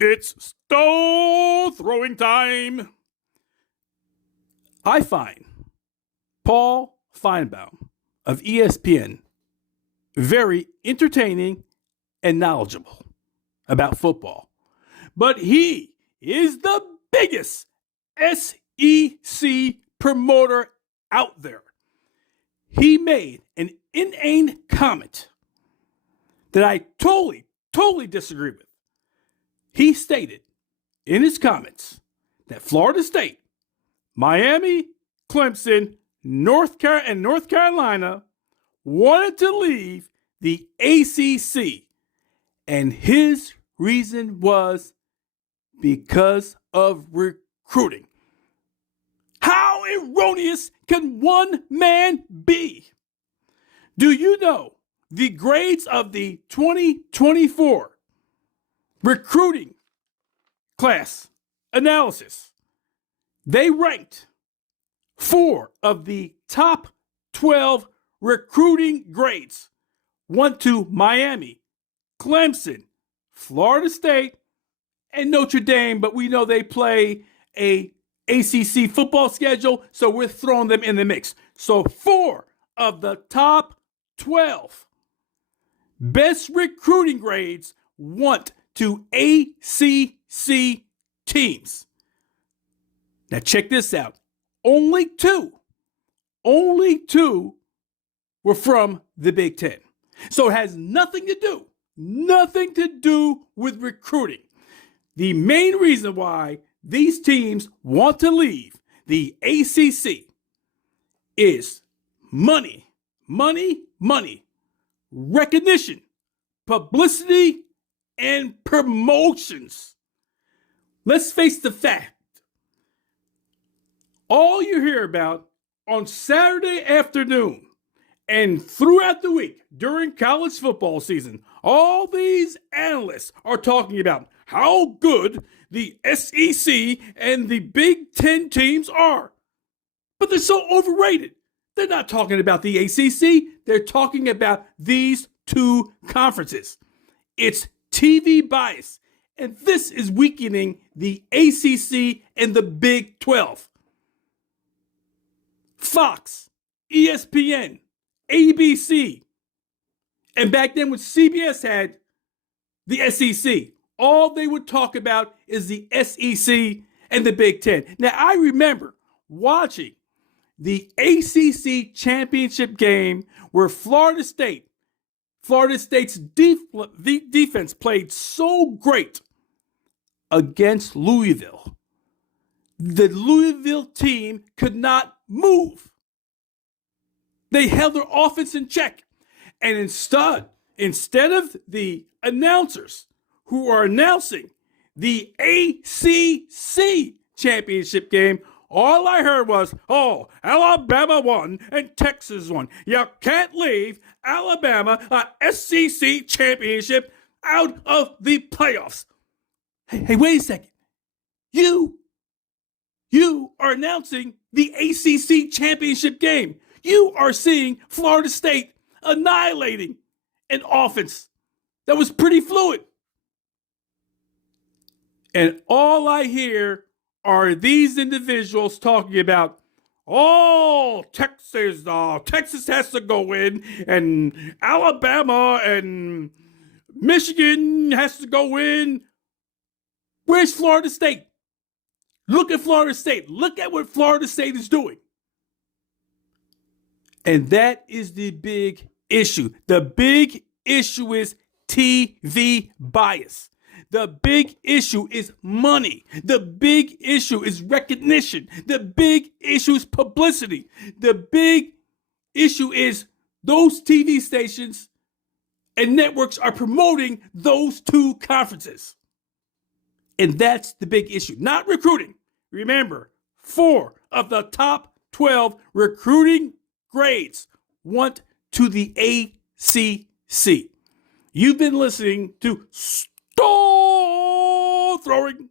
It's stone throwing time. I find Paul Feinbaum of ESPN very entertaining and knowledgeable about football. But he is the biggest SEC promoter out there. He made an inane comment that I totally disagree with. He stated in his comments that Florida State, Miami, Clemson, North Carolina wanted to leave the ACC, and his reason was because of recruiting. How erroneous can one man be? Do you know the grades of the 2024 recruiting class analysis? They ranked 4 of the top 12 recruiting grades went to Miami, Clemson, Florida State, and Notre Dame, but we know they play a ACC football schedule, so we're throwing them in the mix. So 4 of the top 12 best recruiting grades went to ACC teams. Now check this out. Only two were from the Big Ten. So it has nothing to do with recruiting. The main reason why these teams want to leave the ACC is money, recognition, publicity, and promotions. Let's face the fact. All you hear about on Saturday afternoon and throughout the week during college football season, all these analysts are talking about how good the SEC and the Big Ten teams are. But they're so overrated. They're not talking about the ACC. They're talking about these two conferences. It's TV bias, and this is weakening the ACC and the Big 12. Fox, ESPN, ABC, and back then when CBS had the SEC, all they would talk about is the SEC and the Big Ten. Now, I remember watching the ACC championship game where Florida State's defense played so great against Louisville. The Louisville team could not move. They held their offense in check. And instead of the announcers who are announcing the ACC championship game, all I heard was, oh, Alabama won and Texas won. You can't leave Alabama, a SEC championship, out of the playoffs. Hey, wait a second. You are announcing the ACC championship game. You are seeing Florida State annihilating an offense that was pretty fluid. And all I hear are these individuals talking about, oh, Texas has to go in, and Alabama and Michigan has to go in. Where's Florida State? Look at Florida State. Look at what Florida State is doing. And that is the big issue. The big issue is TV bias. The big issue is money. The big issue is recognition. The big issue is publicity. The big issue is those TV stations and networks are promoting those two conferences. And that's the big issue, not recruiting. Remember, 4 of the top 12 recruiting grades went to the ACC. You've been listening to Stone Throwing.